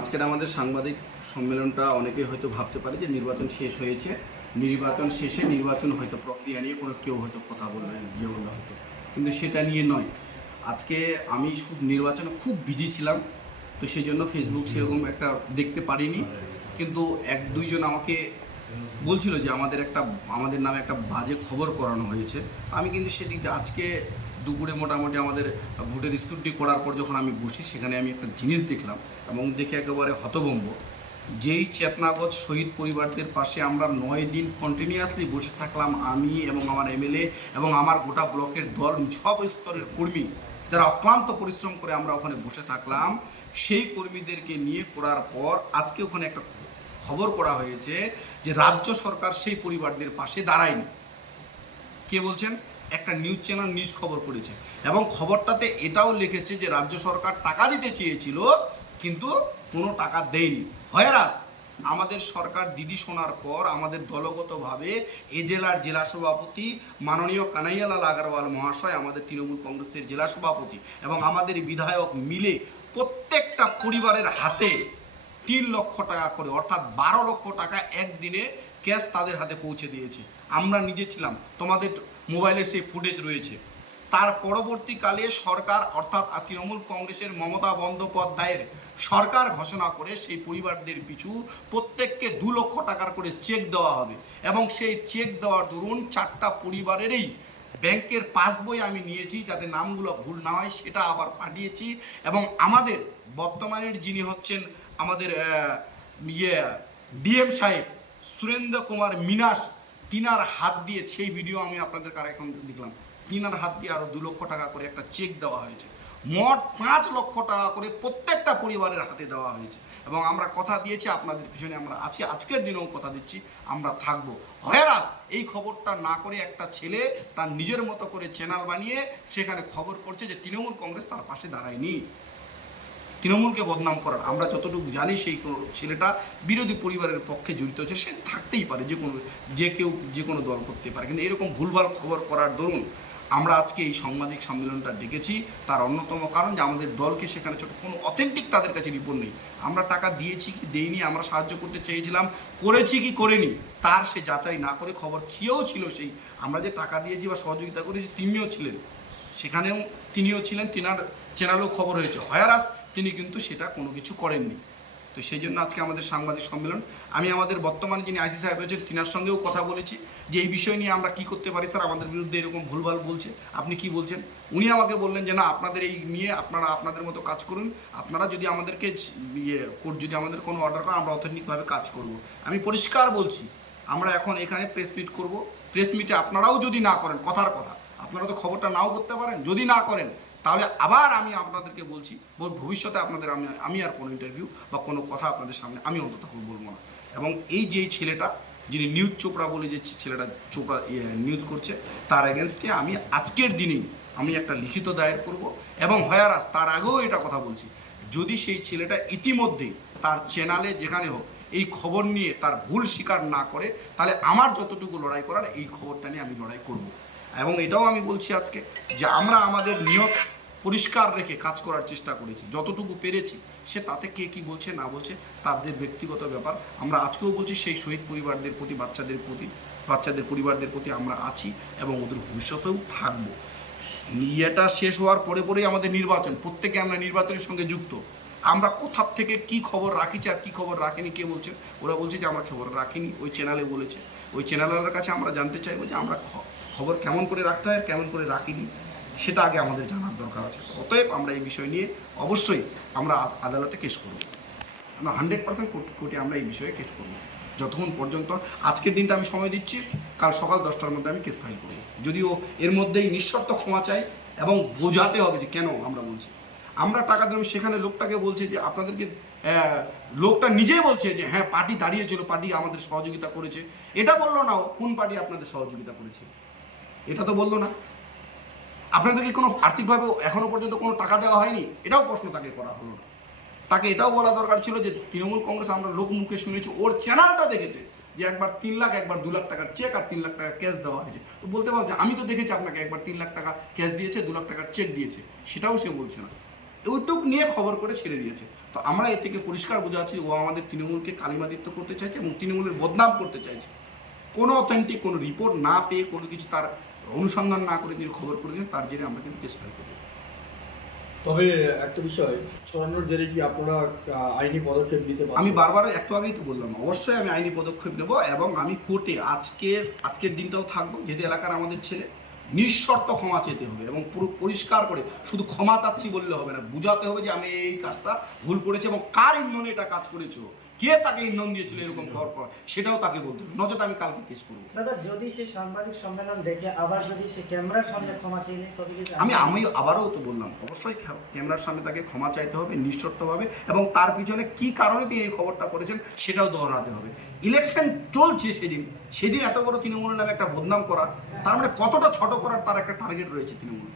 আজকের আমাদের সাংবাদিক সম্মেলনটা অনেকেই হয়তো ভাবতে পারে যে নির্বাচন শেষ হয়েছে, নির্বাচন শেষে নির্বাচন হয়তো প্রক্রিয়া নিয়ে কেউ হয়তো কথা বলবে যে বললে হয়তো, কিন্তু সেটা নিয়ে নয়। আজকে আমি নির্বাচনে খুব বিজি ছিলাম, তো সেই জন্য ফেসবুক সেরকম একটা দেখতে পারিনি, কিন্তু এক দুইজন আমাকে বলছিল যে আমাদের নামে একটা বাজে খবর করানো হয়েছে। আমি কিন্তু সেদিকে আজকে দুপুরে মোটামুটি আমাদের ভোটের স্ক্রুটি করার পর যখন আমি বসি, সেখানে আমি একটা জিনিস দেখলাম এবং দেখে একেবারে হতভম্ব। যেই চেতনাগত শহীদ পরিবারদের পাশে আমরা 9 দিন কন্টিনিউয়াসলি বসে থাকলাম, আমি এবং আমার এমএলএ এবং আমার গোটা ব্লকের দল, সব স্তরের কর্মী যারা অক্লান্ত পরিশ্রম করে আমরা ওখানে বসে থাকলাম, সেই কর্মীদেরকে নিয়ে করার পর আজকে ওখানে একটা খবর করা হয়েছে যে রাজ্য সরকার সেই পরিবারদের পাশে দাঁড়ায়নি। কে বলছেন? একটা নিউজ চ্যানেল নিউজ খবর করেছে এবং খবরটাতে এটাও লিখেছে যে রাজ্য সরকার টাকা দিতে চেয়েছিল কিন্তু কোনো টাকা দেয়নি। হয়রাস আমাদের সরকার দিদি শোনার পর আমাদের দলগতভাবে এ জেলার জেলা সভাপতি মাননীয় কানাইয়ালাল আগরওয়াল মহাশয়, আমাদের তৃণমূল কংগ্রেসের জেলা সভাপতি এবং আমাদের বিধায়ক মিলে প্রত্যেকটা পরিবারের হাতে 3 লক্ষ টাকা করে, অর্থাৎ 12 লক্ষ টাকা একদিনে ক্যাশ তাদের হাতে পৌঁছে দিয়েছে। আমরা নিজে ছিলাম, তোমাদের মোবাইলে সেই ফুটেজ রয়েছে। তার পরবর্তীকালে সরকার, অর্থাৎ তৃণমূল কংগ্রেসের মমতা বন্দ্যোপাধ্যায়ের সরকার ঘোষণা করে সেই পরিবারদের পিছু প্রত্যেককে 2 লক্ষ টাকার করে চেক দেওয়া হবে এবং সেই চেক দেওয়ার দরুন 4টা পরিবারেরই ব্যাংকের পাসবই আমি নিয়েছি, যাতে নামগুলো ভুল না হয় সেটা আবার পাঠিয়েছি। এবং আমাদের বর্তমানের যিনি হচ্ছেন আমাদের ডিএম সাহেব সুরেন্দ্র কুমার মিনাস, তিনার হাত দিয়ে সেই ভিডিও আমি আপনাদের কাছে এখন দেখলাম, তিনার হাত দিয়ে আরও 2 লক্ষ টাকা করে একটা চেক দেওয়া হয়েছে। মোট 5 লক্ষ টাকা করে প্রত্যেকটা পরিবারের হাতে দেওয়া হয়েছে এবং আমরা কথা দিয়েছি আপনাদের পিছনে আমরা আছি, আজকের দিনেও কথা দিচ্ছি আমরা থাকবো। হয়রাস এই খবরটা না করে একটা ছেলে তার নিজের মতো করে চ্যানেল বানিয়ে সেখানে খবর করছে যে তৃণমূল কংগ্রেস তার পাশে দাঁড়ায়নি, তৃণমূলকে বদনাম করার। আমরা যতটুকু জানি সেই ছেলেটা বিরোধী পরিবারের পক্ষে জড়িত আছে, সে থাকতেই পারে, কেউ যে কোনো দল করতে পারে, কিন্তু এরকম ভুলভাল খবর করার দরুন আমরা আজকে এই সাংবাদিক সম্মেলনটা ডেকেছি। তার অন্যতম কারণ যে আমাদের দলকে সেখানে কোনো অথেন্টিক তাদের কাছে রিপোর্ট নেই। আমরা টাকা দিয়েছি কি দেইনি, আমরা সাহায্য করতে চেয়েছিলাম, করেছি কি করিনি, তার সে যাচাই না করে খবর ছিল সেই আমরা যে টাকা দিয়েছি বা সহযোগিতা করেছি তিনিও ছিলেন, সেখানেও তিনিও ছিলেন, তিনার চ্যানেলেও খবর হয়েছে। হয়রাস তিনি কিন্তু সেটা কোনো কিছু করেননি। তো সেই জন্য আজকে আমাদের সাংবাদিক সম্মেলন। আমি আমাদের বর্তমানে যিনি আইসি সাহেব হয়েছেন তিনার সঙ্গেও কথা বলেছি যে এই বিষয় নিয়ে আমরা কি করতে পারি স্যার, আমাদের বিরুদ্ধে এরকম ভুলভাল বলছে, আপনি কি বলছেন। উনি আমাকে বললেন যে না, আপনাদের এই নিয়ে আপনারা আপনাদের মতো কাজ করুন, আপনারা যদি আমাদেরকে যদি আমাদের কোনো অর্ডার করেন আমরা অথেন্টিকভাবে কাজ করব। আমি পরিষ্কার বলছি, আমরা এখন এখানে প্রেস মিট করব, প্রেস মিটে আপনারাও যদি না করেন, কথার কথা আপনারা তো খবরটা নাও করতে পারেন, যদি না করেন তাহলে আবার আমি আপনাদেরকে বলছি ভবিষ্যতে আপনাদের আমি আর কোনো ইন্টারভিউ বা কোনো কথা আপনাদের সামনে আমি অন্তত বলবো না। এবং এই যে ছেলেটা যিনি নিউজ চোপড়া বলে যে ছেলেটা চোপড়া নিউজ করছে, তার এগেনস্টে আমি আজকের দিনেই আমি একটা লিখিত দায়ের করব। এবং হয়রাস তার আগেও এটা কথা বলছি, যদি সেই ছেলেটা ইতিমধ্যেই তার চ্যানেলে যেখানে হোক এই খবর নিয়ে তার ভুল স্বীকার না করে, তাহলে আমার যতটুকু লড়াই করার এই খবরটা নিয়ে আমি লড়াই করব। এবং এটাও আমি বলছি আজকে যে আমরা আমাদের নিয়ত পরিষ্কার রেখে কাজ করার চেষ্টা করেছি, যতটুকু পেরেছি। সে তাতে কে কি বলছে না বলছে তাদের ব্যক্তিগত ব্যাপার। আমরা আজকেও বলছি সেই শহীদ পরিবারদের প্রতি, বাচ্চাদের পরিবারদের প্রতি আমরা আছি এবং ওদের ভবিষ্যতেও থাকবো। এটা শেষ হওয়ার পরেই আমাদের নির্বাচন, প্রত্যেকে আমরা নির্বাচনের সঙ্গে যুক্ত। আমরা কোথার থেকে কি খবর রাখিছি আর কি খবর রাখিনি কে বলছে, ওরা বলছে যে আমরা খবর রাখিনি, ওই চ্যানেলে বলেছে। ওই চ্যানেলের কাছে আমরা জানতে চাইবো যে আমরা খবর কেমন করে রাখতে হয়, কেমন করে রাখিনি, সেটা আগে আমাদের জানার দরকার আছে। অতএব আমরা এই বিষয় নিয়ে অবশ্যই আমরা আদালতে কেস করব, আমরা 100% কোর্টে আমরা এই বিষয়ে কেস করব। যতক্ষণ পর্যন্ত আজকের দিনটা আমি সময় দিচ্ছি, কাল সকাল 10টার মধ্যে আমি কেস ফাইল করব। যদিও এর মধ্যেই নিঃশর্ত ক্ষমা চাই এবং বোঝাতে হবে যে কেন আমরা বলছি আমরা টাকা দিলাম। সেখানে লোকটাকে বলছে যে আপনাদেরকে, লোকটা নিজেই বলছে যে হ্যাঁ পার্টি দাঁড়িয়েছিল, পার্টি আমাদের সহযোগিতা করেছে। এটা বললো না কোন পার্টি আপনাদের সহযোগিতা করেছে, এটা তো বললো না। আপনাদেরকে কোনো আর্থিকভাবে এখনো পর্যন্ত কোনো টাকা দেওয়া হয়নি, এটাও প্রশ্ন তাকে করা হলো না। তাকে এটাও বলা দরকার ছিল যে তৃণমূল কংগ্রেস, আমরা লোক মুখে শুনেছি, ওর চ্যানেলটা দেখেছে যে একবার 3 লাখ, একবার 2 লাখ টাকার চেক আর 3 লাখ টাকা ক্যাশ দেওয়া হয়েছে। তো বলতে পারো যে আমি তো দেখেছি আপনাকে একবার 3 লাখ টাকা ক্যাশ দিয়েছে, 2 লাখ টাকার চেক দিয়েছে, সেটাও সে বলছে না। ওইটুক নিয়ে খবর করে ছেড়ে দিয়েছে। তো আমরা এর থেকে পরিষ্কার বোঝাচ্ছি ও আমাদের তৃণমূলকে কালিমাদিত্য করতে চাইছে এবং তৃণমূলের বদনাম করতে চাইছে। কোনো অথেন্টিক কোনো রিপোর্ট না পেয়ে কোনো কিছু তার অনুসন্ধান না করে তিনি খবর করে দিন, তার জেরে আমরা কিন্তু চেষ্টা করি। তবে একটা বিষয়, ছড়ানোর জেরে কি আপনারা আইনি পদক্ষেপ নিতে পারেন? আমি বারবার একটু আগেই তো বললাম, অবশ্যই আমি আইনি পদক্ষেপ নেব এবং আমি কোর্টে আজকের দিনটাও থাকবো, যেহেতু এলাকার আমাদের ছেলে, নিঃশর্ত ক্ষমা চেতে হবে এবং পুরো পরিষ্কার করে, শুধু ক্ষমা চাচ্ছি বললে হবে না, বুঝাতে হবে যে আমি এই কাজটা ভুল করেছি এবং কার ইন্ধনে এটা কাজ করেছো, কে তাকে ইন্ধন দিয়েছিল এরকম করার পর, সেটাও তাকে বলতে হবে, নচেত আমি কালকে কেস করবো। দাদা যদি সে সাংবাদিক সম্মেলন দেখে আবার যদি সে ক্যামেরার সামনে ক্ষমা চাইলে তবে কি আমি আবারও তো বললাম, অবশ্যই ক্যামেরার সামনে তাকে ক্ষমা চাইতে হবে নিঃশর্তভাবে এবং তার পিছনে কি কারণে তিনি এই খবরটা করেছেন সেটাও দোহরাতে হবে। ইলেকশন চলছে, সেদিন এত বড় তৃণমূলের নামে একটা বদনাম করা, তার মানে কতটা ছোট করার তার একটা টার্গেট রয়েছে তৃণমূল।